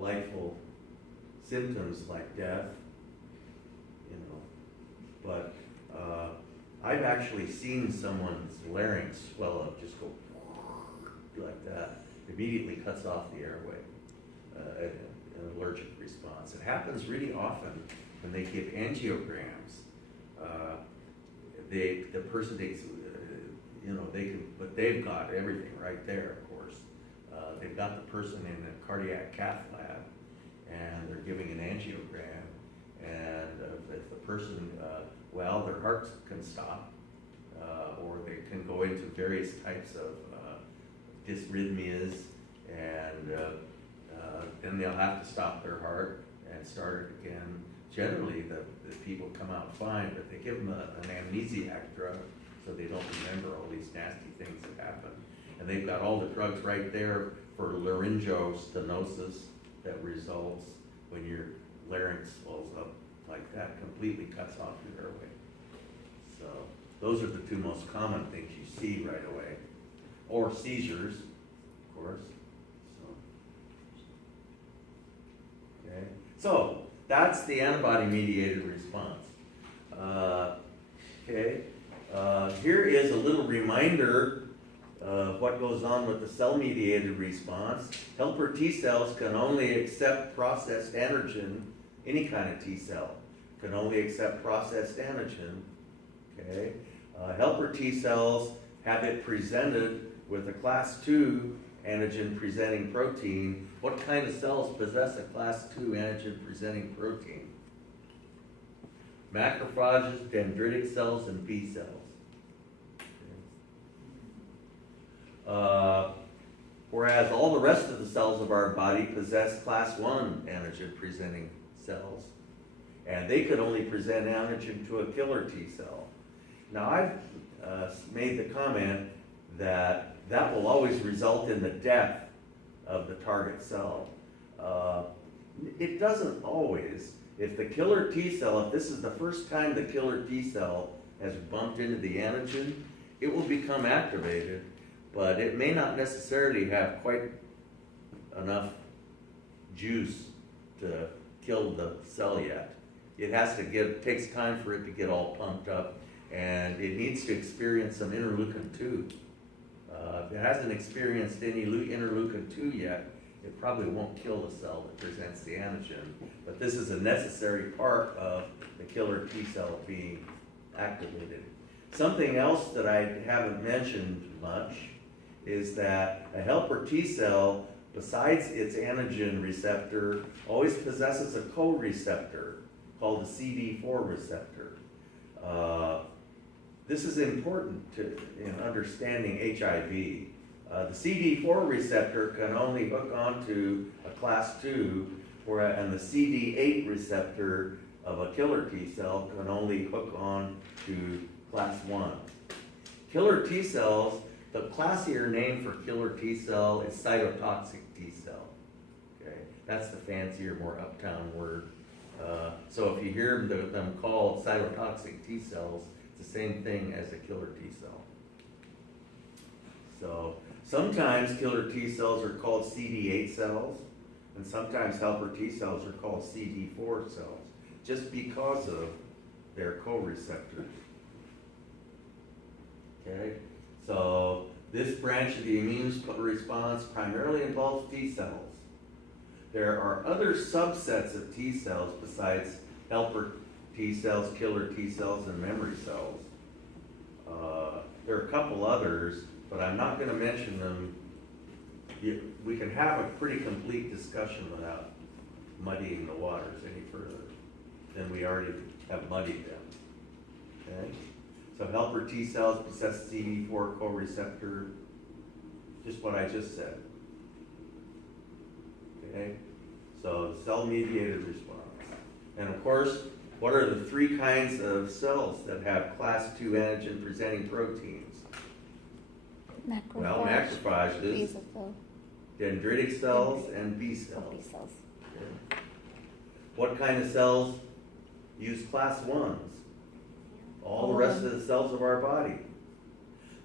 delightful symptoms like death, you know. But I've actually seen someone's larynx swell up, just go like that, immediately cuts off the airway, an allergic response. It happens really often when they give angiograms. The person takes, you know, they can, but they've got everything right there, of course. They've got the person in a cardiac cath lab, and they're giving an angiogram, and if the person, well, their heart can stop, or they can go into various types of dysrhythmias, and then they'll have to stop their heart and start it again. Generally, the people come out fine, but they give them an amnesiac drug so they don't remember all these nasty things that happen. And they've got all the drugs right there for laryngostenosis that results when your larynx swells up like that, completely cuts off your airway. So those are the two most common things you see right away. Or seizures, of course. Okay. So that's the antibody-mediated response. Here is a little reminder of what goes on with the cell-mediated response. Helper T cells can only accept processed antigen. Any kind of T cell can only accept processed antigen. Okay. Helper T cells have it presented with a class 2 antigen presenting protein. What kind of cells possess a class 2 antigen presenting protein? Macrophages, dendritic cells, and B cells. Whereas all the rest of the cells of our body possess class 1 antigen presenting cells, and they could only present antigen to a killer T cell. Now I've made the comment that that will always result in the death of the target cell. It doesn't always. If the killer T cell, if this is the first time the killer T cell has bumped into the antigen, it will become activated, but it may not necessarily have quite enough juice to kill the cell yet. It has to it takes time for it to get all pumped up, and it needs to experience some interleukin-2. If it hasn't experienced any interleukin-2 yet, it probably won't kill the cell that presents the antigen. But this is a necessary part of the killer T cell being activated. Something else that I haven't mentioned much is that a helper T cell, besides its antigen receptor, always possesses a co-receptor called the CD4 receptor. This is important in understanding HIV. The CD4 receptor can only hook onto a class 2, and the CD8 receptor of a killer T cell can only hook on to class 1. Killer T cells, the classier name for killer T cell is cytotoxic T cell. Okay, that's the fancier, more uptown word. So if you hear them called cytotoxic T cells, it's the same thing as a killer T cell. So sometimes killer T cells are called CD8 cells, and sometimes helper T cells are called CD4 cells, just because of their co-receptors. Okay, so this branch of the immune response primarily involves T cells. There are other subsets of T cells besides helper T cells, killer T cells, and memory cells. There are a couple others, but I'm not going to mention them. We can have a pretty complete discussion without muddying the waters any further than we already have muddied them. Okay? So helper T cells possess CD4 co-receptor, just what I just said. Okay? So cell-mediated response. And of course, what are the 3 kinds of cells that have class 2 antigen presenting proteins? Well, macrophages, dendritic cells, and B cells. Okay. What kind of cells use class 1s? All the rest of the cells of our body.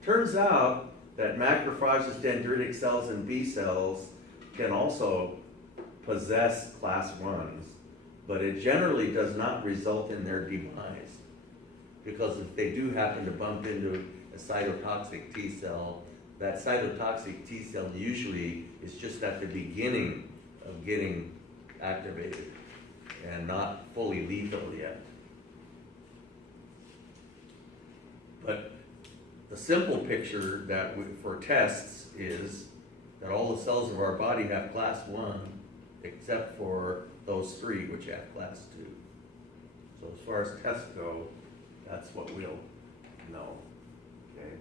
Turns out that macrophages, dendritic cells, and B cells can also possess class ones, but it generally does not result in their demise. Because if they do happen to bump into a cytotoxic T cell, that cytotoxic T cell usually is just at the beginning of getting activated and not fully lethal yet. But the simple picture that for tests is that all the cells of our body have class 1 except for those 3 which have class 2. So as far as tests go, that's what we'll know. Okay?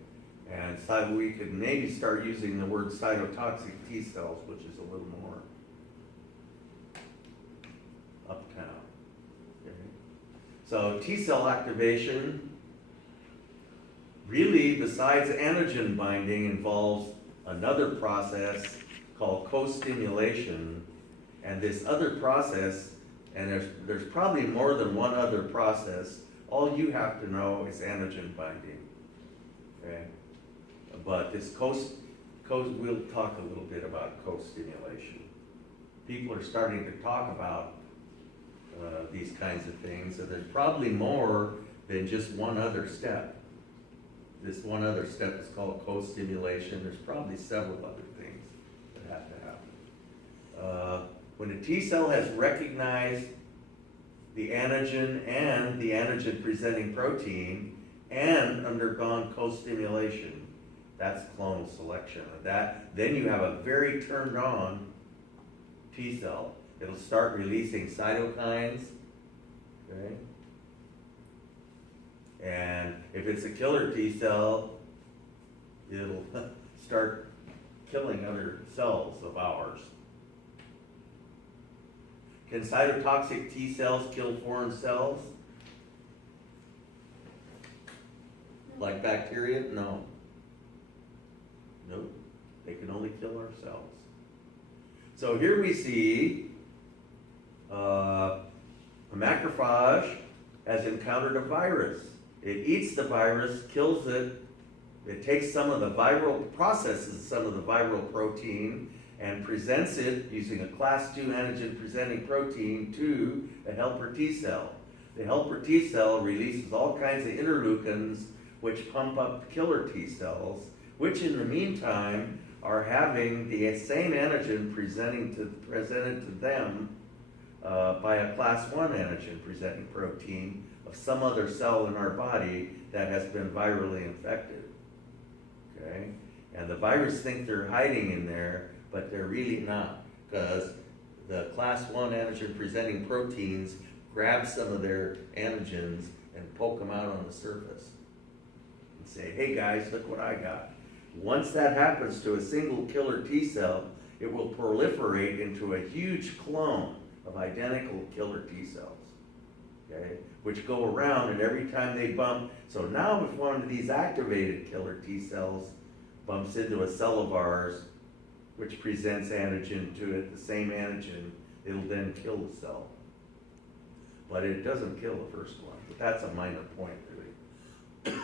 And so we could maybe start using the word cytotoxic T cells, which is a little more uptown. Okay? So T cell activation really, besides antigen binding, involves another process called co-stimulation. And this other process, and there's probably more than one other process, all you have to know is antigen binding. Okay? But this we'll talk a little bit about co-stimulation. People are starting to talk about these kinds of things, and there's probably more than just one other step. This one other step is called co-stimulation. There's probably several other things that have to happen. When a T cell has recognized the antigen and the antigen-presenting protein and undergone co-stimulation, that's clonal selection. Then you have a very turned-on T cell. It'll start releasing cytokines, okay? And if it's a killer T cell, it'll start killing other cells of ours. Can cytotoxic T cells kill foreign cells? Like bacteria? No. Nope. They can only kill our cells. So here we see a macrophage has encountered a virus. It eats the virus, kills it. It takes processes some of the viral protein and presents it using a class 2 antigen presenting protein to a helper T cell. The helper T cell releases all kinds of interleukins which pump up killer T cells, which in the meantime are having the same antigen presented to them by a class 1 antigen presenting protein of some other cell in our body that has been virally infected. Okay? And the virus think they're hiding in there, but they're really not, because the class 1 antigen presenting proteins grab some of their antigens and poke them out on the surface and say, hey guys, look what I got. Once that happens to a single killer T cell, it will proliferate into a huge clone of identical killer T cells, okay, which go around, and every time they bump, so now if one of these activated killer T cells bumps into a cell of ours, which presents antigen to it, the same antigen, it'll then kill the cell. But it doesn't kill the first one, but that's a minor point, really.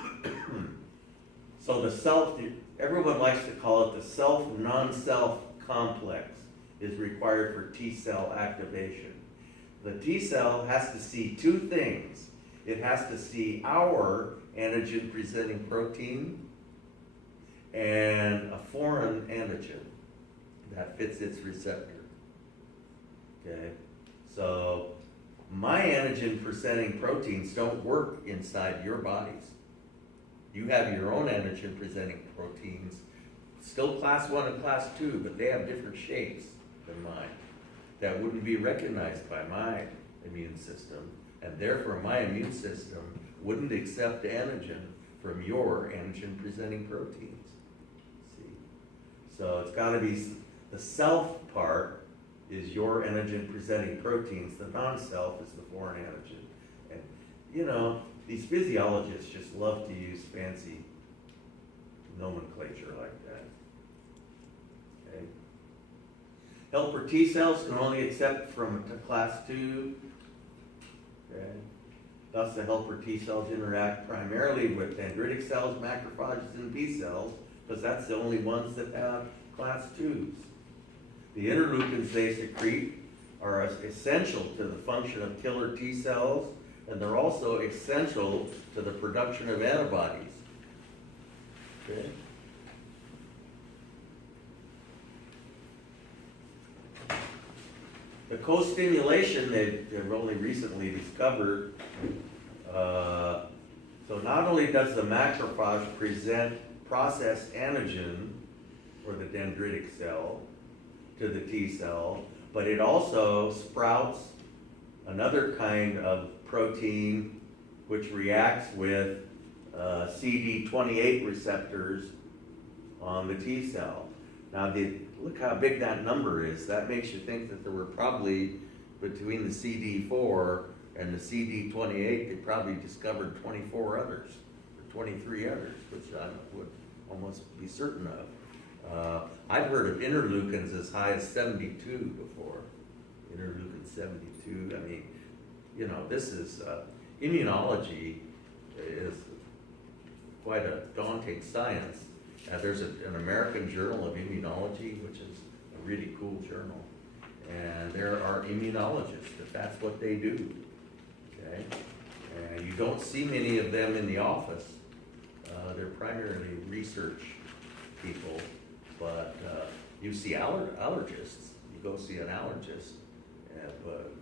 So the self, everyone likes to call it the self-non-self complex, is required for T cell activation. The T cell has to see two things. It has to see our antigen presenting protein and a foreign antigen that fits its receptor. Okay, so my antigen presenting proteins don't work inside your bodies. You have your own antigen presenting proteins, still class 1 and class 2, but they have different shapes than mine that wouldn't be recognized by my immune system, and therefore my immune system wouldn't accept antigen from your antigen presenting proteins. See, so it's got to be the self part is your antigen presenting proteins, the non-self is the foreign antigen. And you know, these physiologists just love to use fancy nomenclature like that. Okay. Helper T cells can only accept from class 2. Okay. Thus the helper T cells interact primarily with dendritic cells, macrophages, and B cells, because that's the only ones that have class 2s. The interleukins they secrete are essential to the function of killer T cells, and they're also essential to the production of antibodies. Okay? The co-stimulation they've only recently discovered, so not only does the macrophage present processed antigen for the dendritic cell to the T cell, but it also sprouts another kind of protein which reacts with CD28 receptors on the T cell. Now, look how big that number is. That makes you think that there were probably, between the CD4 and the CD28, they probably discovered 24 others, or 23 others, which I would almost be certain of. I've heard of interleukins as high as 72 before. Interleukin 72, I mean, you know, this is, immunology is quite a daunting science. There's an American Journal of Immunology, which is a really cool journal. And there are immunologists, that's what they do, okay? And you don't see many of them in the office. They're primarily research people, but you see allergists. You go see an allergist, but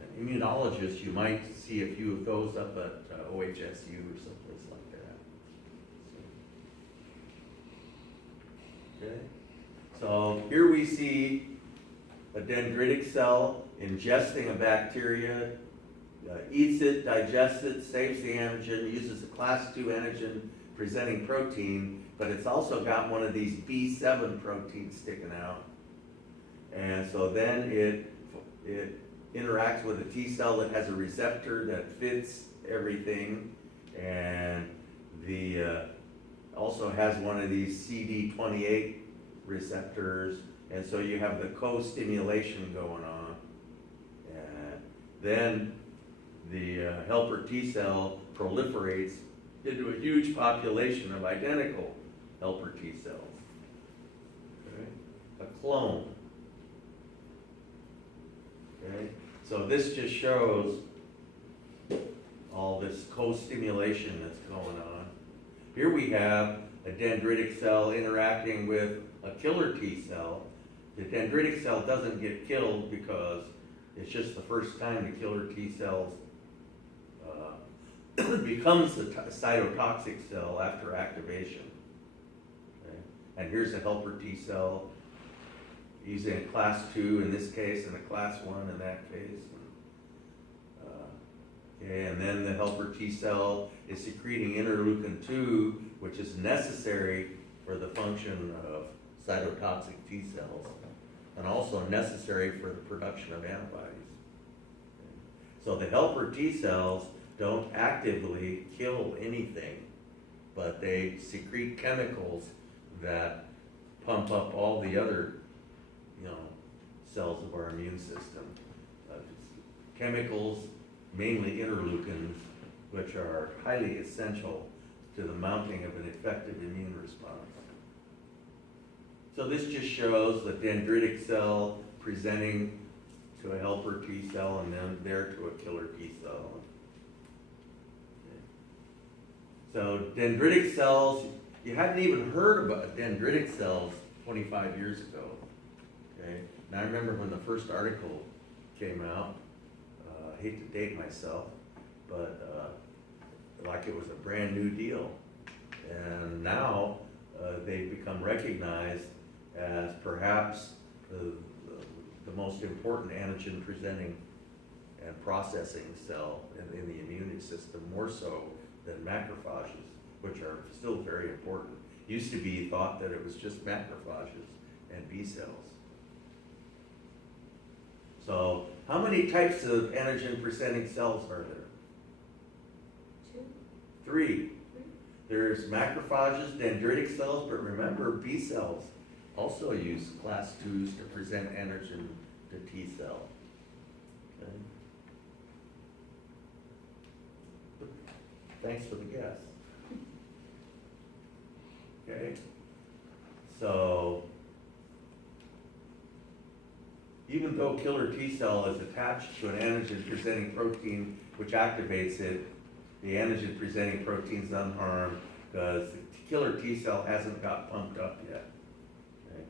an immunologist, you might see a few of those up at OHSU or someplace like that. Okay, so here we see a dendritic cell ingesting a bacteria, eats it, digests it, saves the antigen, uses a class 2 antigen presenting protein, but it's also got one of these B7 proteins sticking out. And so then it interacts with a T cell that has a receptor that fits everything, and also has one of these CD28 receptors, and so you have the co-stimulation going on. And then the helper T cell proliferates into a huge population of identical helper T cells. Okay? A clone. Okay? So this just shows all this co-stimulation that's going on. Here we have a dendritic cell interacting with a killer T cell. The dendritic cell doesn't get killed because it's just the first time the killer T cells becomes a cytotoxic cell after activation. Okay? And here's a helper T cell using a class 2 in this case and a class 1 in that case. Okay, and then the helper T cell is secreting interleukin 2, which is necessary for the function of cytotoxic T cells, and also necessary for the production of antibodies. So the helper T cells don't actively kill anything, but they secrete chemicals that pump up all the other, cells of our immune system. Chemicals, mainly interleukins, which are highly essential to the mounting of an effective immune response. So this just shows the dendritic cell presenting to a helper T cell and then there to a killer T cell. Okay. So dendritic cells, you hadn't even heard about dendritic cells 25 years ago. Okay. And I remember when the first article came out, I hate to date myself, but like it was a brand new deal. And now they've become recognized as perhaps the most important antigen presenting and processing cell in the immune system, more so than macrophages, which are still very important. Used to be thought that it was just macrophages and B cells. So how many types of antigen presenting cells are there? 2. 3. There's macrophages, dendritic cells, but remember B cells also use class 2s to present antigen to T cell. Okay. Thanks for the guess. Okay. So even though killer T cell is attached to an antigen presenting protein which activates it, the antigen presenting protein is unharmed because the killer T cell hasn't got pumped up yet. Okay?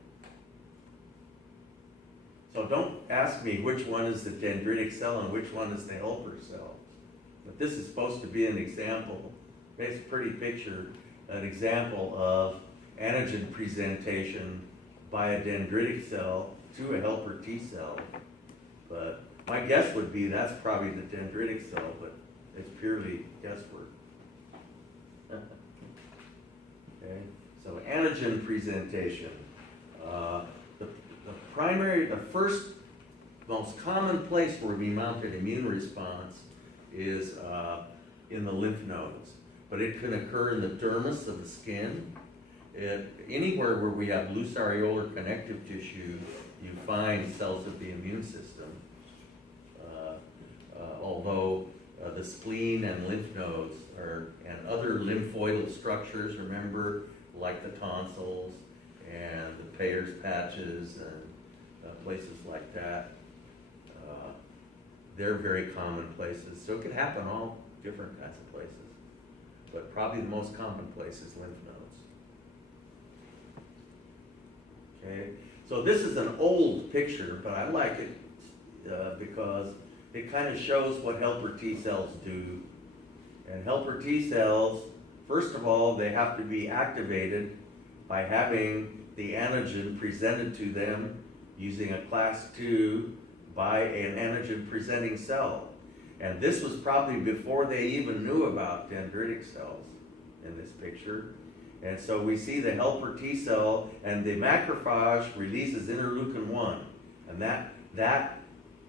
So don't ask me which one is the dendritic cell and which one is the helper cell. But this is supposed to be an example, it's a pretty picture, an example of antigen presentation by a dendritic cell to a helper T cell. But my guess would be that's probably the dendritic cell, but it's purely guesswork. Okay, so antigen presentation. The first, most common place where we mount an immune response is in the lymph nodes, but it can occur in the dermis of the skin. Anywhere where we have loose areolar connective tissue, you find cells of the immune system. Although the spleen and lymph nodes and other lymphoidal structures, remember, like the tonsils and the Peyer's patches and places like that, they're very common places. So it can happen all different kinds of places, but probably the most common place is lymph nodes. Okay, so this is an old picture, but I like it because it kind of shows what helper T cells do. And helper T cells, first of all, they have to be activated by having the antigen presented to them using a class 2 by an antigen presenting cell. And this was probably before they even knew about dendritic cells in this picture. And so we see the helper T cell, and the macrophage releases interleukin 1. And that,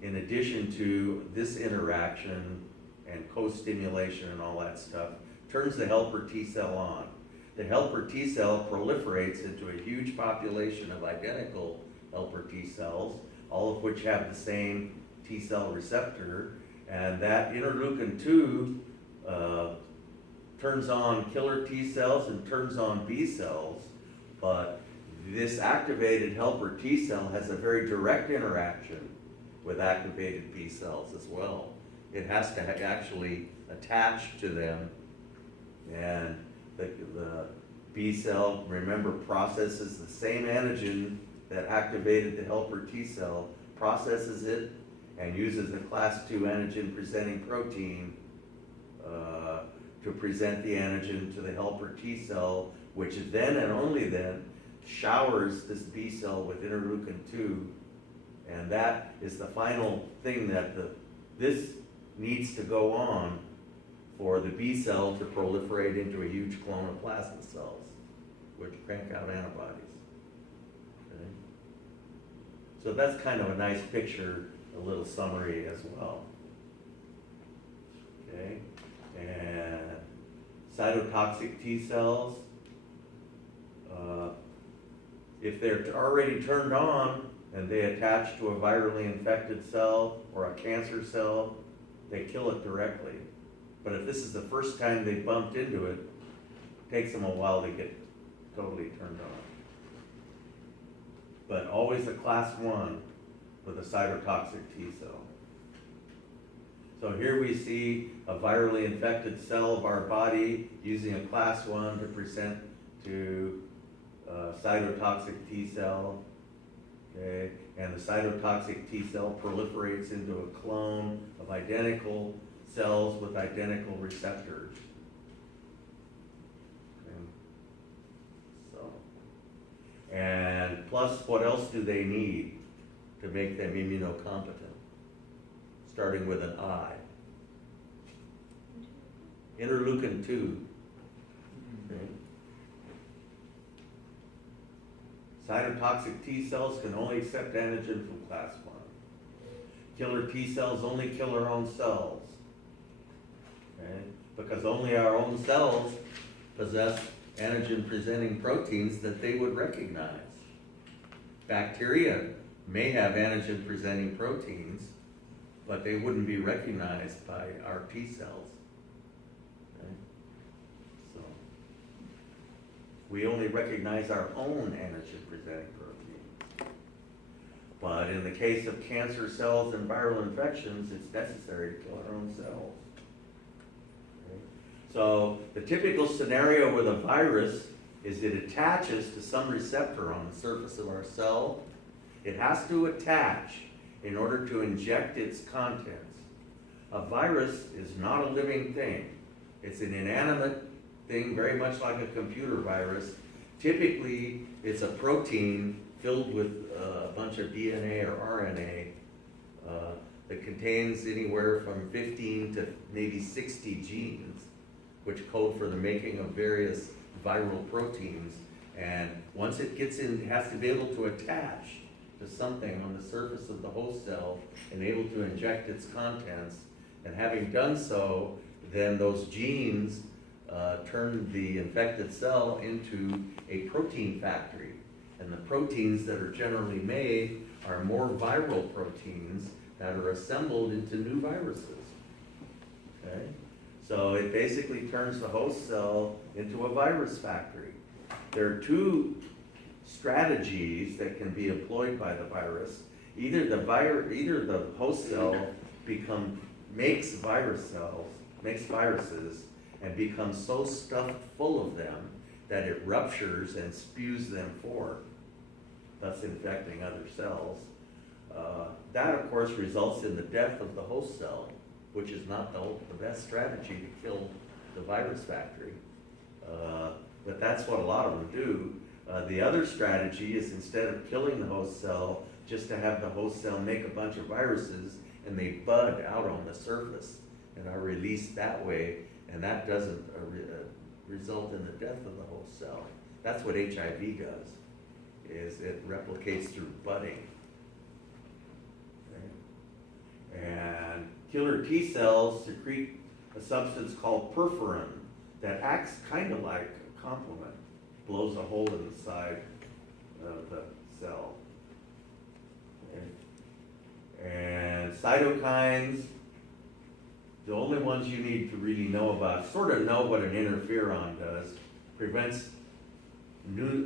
in addition to this interaction and co-stimulation and all that stuff, turns the helper T cell on. The helper T cell proliferates into a huge population of identical helper T cells, all of which have the same T cell receptor, and that interleukin 2 turns on killer T cells and turns on B cells, but this activated helper T cell has a very direct interaction with activated B cells as well. It has to actually attach to them, and the B cell, remember, processes the same antigen that activated the helper T cell, processes it, and uses a class 2 antigen presenting protein to present the antigen to the helper T cell, which then and only then showers this B cell with interleukin 2, and that is the final thing that this needs to go on for the B cell to proliferate into a huge clone of plasma cells, which crank out antibodies. Okay? So that's kind of a nice picture, a little summary as well. Okay, and cytotoxic T cells, if they're already turned on and they attach to a virally infected cell or a cancer cell, they kill it directly. But if this is the first time they bumped into it, it takes them a while to get totally turned on. But always a class 1 with a cytotoxic T cell. So here we see a virally infected cell of our body using a class 1 to present to a cytotoxic T cell. Okay, and the cytotoxic T cell proliferates into a clone of identical cells with identical receptors. Okay. So, and plus, what else do they need to make them immunocompetent? Starting with an I. Interleukin 2. Okay. Cytotoxic T cells can only accept antigen from class 1. Killer T cells only kill our own cells. Okay? Because only our own cells possess antigen-presenting proteins that they would recognize. Bacteria may have antigen-presenting proteins, but they wouldn't be recognized by our T cells. Okay? So, we only recognize our own antigen-presenting protein. But in the case of cancer cells and viral infections, it's necessary to kill our own cells. Okay? So the typical scenario with a virus is it attaches to some receptor on the surface of our cell. It has to attach in order to inject its contents. A virus is not a living thing. It's an inanimate thing, very much like a computer virus. Typically, it's a protein filled with a bunch of DNA or RNA that contains anywhere from 15 to maybe 60 genes, which code for the making of various viral proteins. And once it gets in, it has to be able to attach to something on the surface of the host cell and able to inject its contents. And having done so, then those genes turn the infected cell into a protein factory. And the proteins that are generally made are more viral proteins that are assembled into new viruses. Okay? So it basically turns the host cell into a virus factory. There are two strategies that can be employed by the virus. Either the host cell makes viruses and becomes so stuffed full of them that it ruptures and spews them forth, thus infecting other cells. That, of course, results in the death of the host cell, which is not the best strategy to kill the virus factory. But that's what a lot of them do. The other strategy is, instead of killing the host cell, just to have the host cell make a bunch of viruses and they bud out on the surface and are released that way, and that doesn't result in the death of the host cell. That's what HIV does, is it replicates through budding. Okay? And killer T cells secrete a substance called perforin that acts kind of like a complement, blows a hole in the side of the cell. Okay? And cytokines, the only ones you need to really know about, sort of know what an interferon does, prevents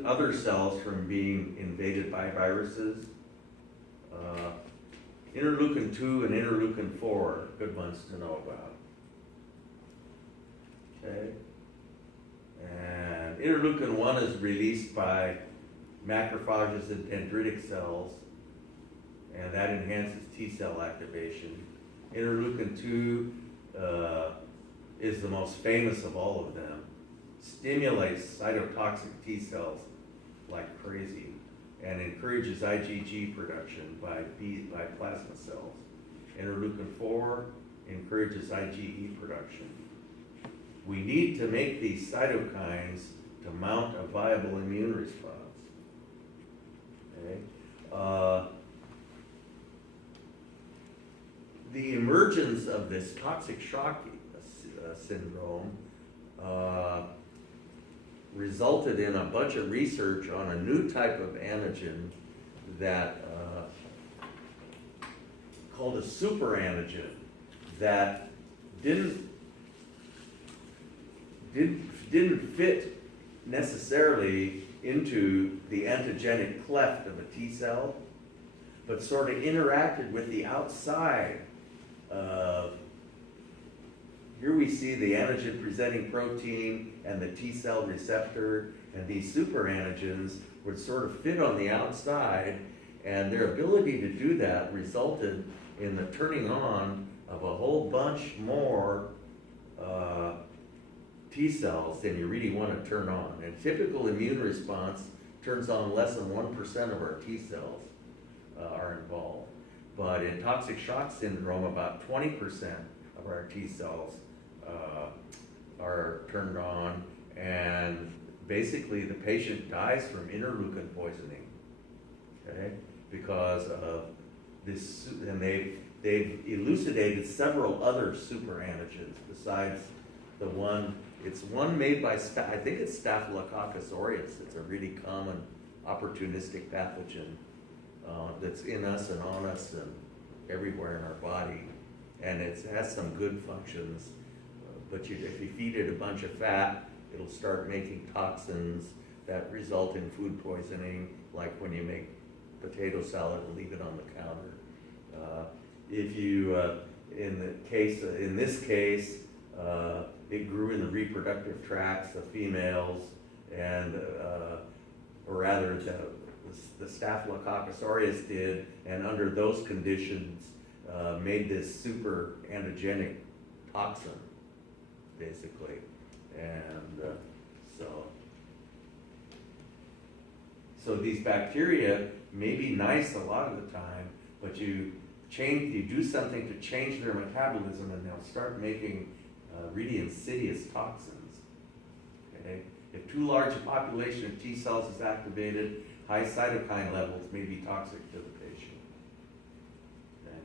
other cells from being invaded by viruses. Interleukin 2 and interleukin 4, good ones to know about. Okay? And interleukin 1 is released by macrophages and dendritic cells, and that enhances T cell activation. Interleukin 2 is the most famous of all of them. Stimulates cytotoxic T cells like crazy and encourages IgG production by plasma cells. Interleukin 4 encourages IgE production. We need to make these cytokines to mount a viable immune response. Okay? The emergence of this toxic shock syndrome resulted in a bunch of research on a new type of antigen that called a super antigen that didn't fit necessarily into the antigenic cleft of a T cell, but sort of interacted with the outside. Here we see the antigen presenting protein and the T cell receptor, and these super antigens would sort of fit on the outside, and their ability to do that resulted in the turning on of a whole bunch more T cells than you really want to turn on. And typical immune response turns on less than 1% of our T cells are involved. But in toxic shock syndrome, about 20% of our T cells are turned on, and basically the patient dies from interleukin poisoning, okay, because of this. And they've elucidated several other super antigens besides the one. It's one made by, I think it's Staphylococcus aureus. It's a really common opportunistic pathogen that's in us and on us and everywhere in our body, and it has some good functions. But if you feed it a bunch of fat, it'll start making toxins that result in food poisoning, like when you make potato salad and leave it on the counter. If you, in this case, it grew in the reproductive tracts of females, and, or rather, the Staphylococcus aureus did, and under those conditions, made this super antigenic toxin, basically. And so these bacteria may be nice a lot of the time, but you do something to change their metabolism, and they'll start making really insidious toxins. Okay? If too large a population of T cells is activated, high cytokine levels may be toxic to the patient. Okay?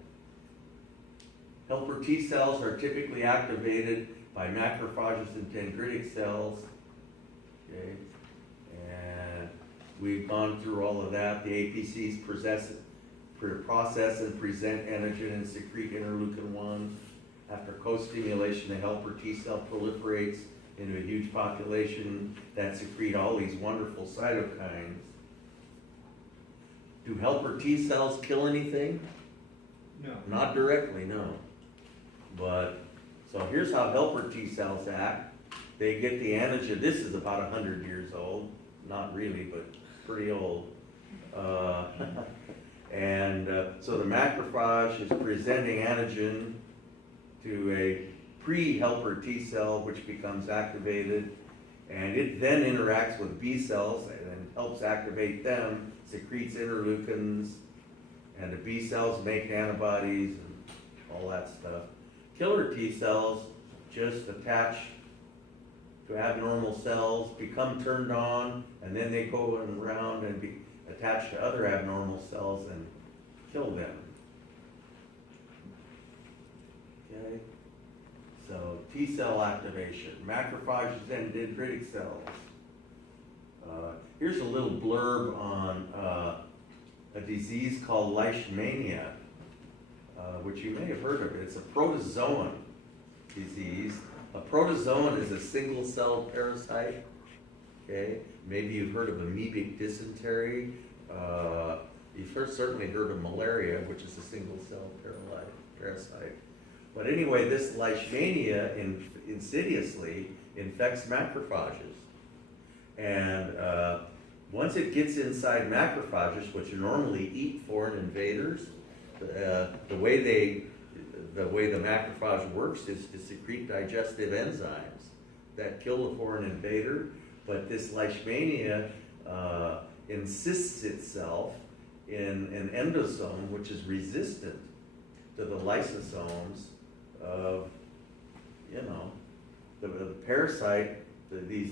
Helper T cells are typically activated by macrophages and dendritic cells. Okay? And we've gone through all of that. The APCs process and present antigen and secrete interleukin-1. After co-stimulation, the helper T cell proliferates into a huge population that secrete all these wonderful cytokines. Do helper T cells kill anything? No. Not directly, no. But, so here's how helper T cells act. They get the antigen. This is about 100 years old. Not really, but pretty old. So the macrophage is presenting antigen to a pre-helper T cell, which becomes activated, and it then interacts with B cells and helps activate them, secretes interleukins, and the B cells make antibodies and all that stuff. Killer T cells just attach to abnormal cells, become turned on, and then they go around and be attached to other abnormal cells and kill them. Okay? So T cell activation, macrophages and dendritic cells. Here's a little blurb on a disease called leishmania, which you may have heard of. It's a protozoan disease. A protozoan is a single cell parasite. Okay, maybe you've heard of amoebic dysentery. You've certainly heard of malaria, which is a single cell parasite. But anyway, this leishmania insidiously infects macrophages. And once it gets inside macrophages, which normally eat foreign invaders, the way the macrophage works is to secrete digestive enzymes that kill the foreign invader. But this leishmania insists itself in an endosome, which is resistant to the lysosomes of, the parasite. These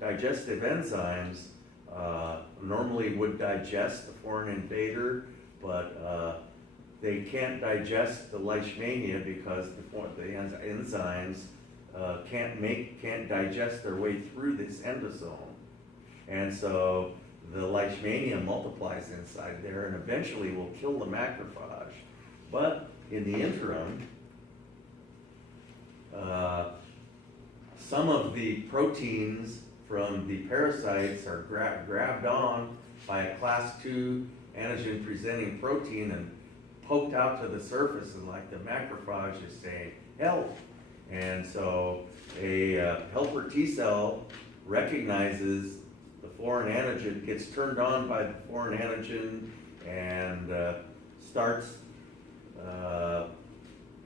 digestive enzymes normally would digest the foreign invader, but they can't digest the leishmania because the enzymes can't digest their way through this endosome. And so the leishmania multiplies inside there and eventually will kill the macrophage. But in the interim, some of the proteins from the parasites are grabbed on by a class 2 antigen presenting protein and poked out to the surface, and like the macrophage is saying, help. And so a helper T cell recognizes the foreign antigen, gets turned on by the foreign antigen, and starts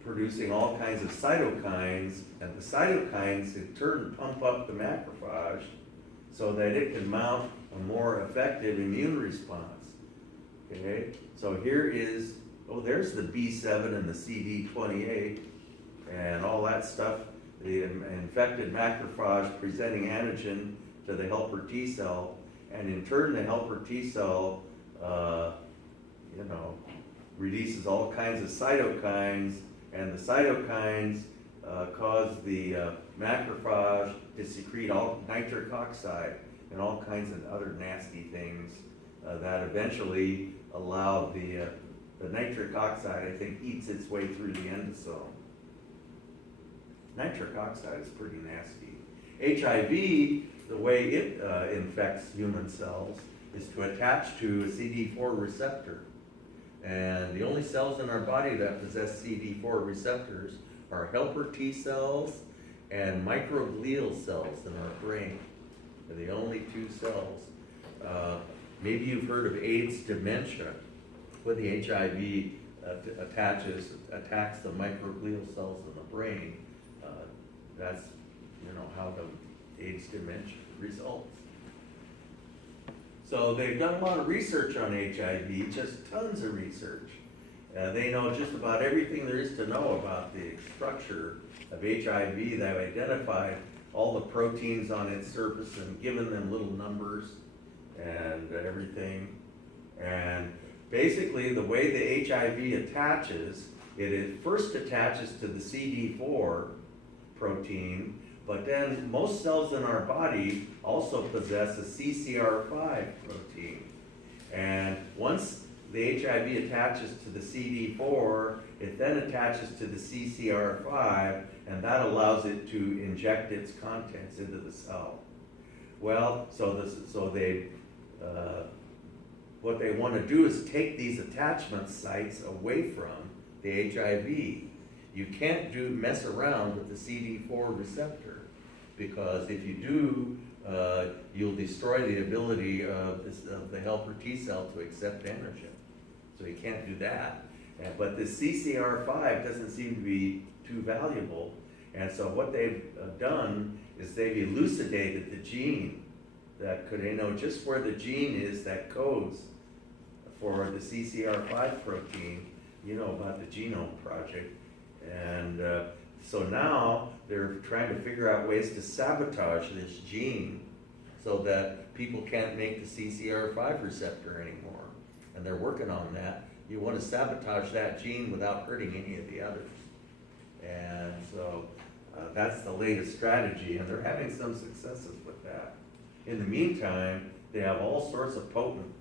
producing all kinds of cytokines, and the cytokines in turn pump up the macrophage so that it can mount a more effective immune response. Okay, so here is, there's the B7 and the CD28 and all that stuff, the infected macrophage presenting antigen to the helper T cell, and in turn the helper T cell, releases all kinds of cytokines, and the cytokines cause the macrophage to secrete all nitric oxide and all kinds of other nasty things that eventually allow the nitric oxide, I think, eats its way through the endosome. Nitric oxide is pretty nasty. HIV the way it infects human cells is to attach to a CD4 receptor. And the only cells in our body that possess CD4 receptors are helper T cells and microglial cells in our brain. They're the only two cells. Maybe you've heard of AIDS dementia, where the HIV attacks the microglial cells in the brain. That's how the AIDS dementia results. So they've done a lot of research on HIV, just tons of research. They know just about everything there is to know about the structure of HIV. They've identified all the proteins on its surface and given them little numbers and everything. And basically the way the HIV attaches, it first attaches to the CD4 protein, but then most cells in our body also possess a CCR5 protein. And once the HIV attaches to the CD4, it then attaches to the CCR5, and that allows it to inject its contents into the cell. Well, what they want to do is take these attachment sites away from the HIV. You can't mess around with the CD4 receptor, because if you do, you'll destroy the ability of the helper T cell to accept antigen. So you can't do that. But the CCR5 doesn't seem to be too valuable. And so what they've done is they've elucidated the gene that could, just where the gene is that codes for the CCR5 protein, about the Genome Project. And so now they're trying to figure out ways to sabotage this gene so that people can't make the CCR5 receptor anymore. And they're working on that. You want to sabotage that gene without hurting any of the others. And so that's the latest strategy, and they're having some successes with that. In the meantime, they have all sorts of potent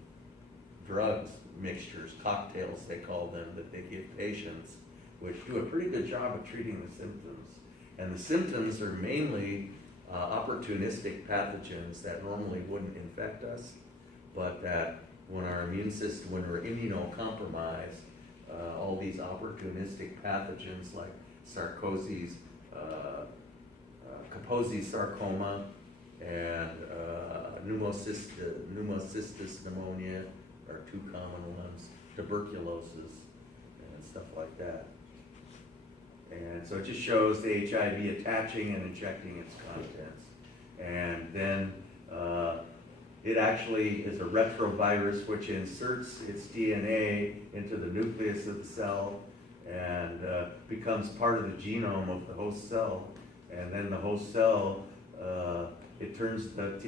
drugs, mixtures, cocktails they call them, that they give patients, which do a pretty good job of treating the symptoms. And the symptoms are mainly opportunistic pathogens that normally wouldn't infect us, but that when our immune system, when we're immunocompromised, all these opportunistic pathogens like Kaposi's sarcoma and pneumocystis pneumonia are two common ones, tuberculosis and stuff like that. And so it just shows the HIV attaching and injecting its contents. And then it actually is a retrovirus which inserts its DNA into the nucleus of the cell and becomes part of the genome of the host cell. And then the host cell, it turns the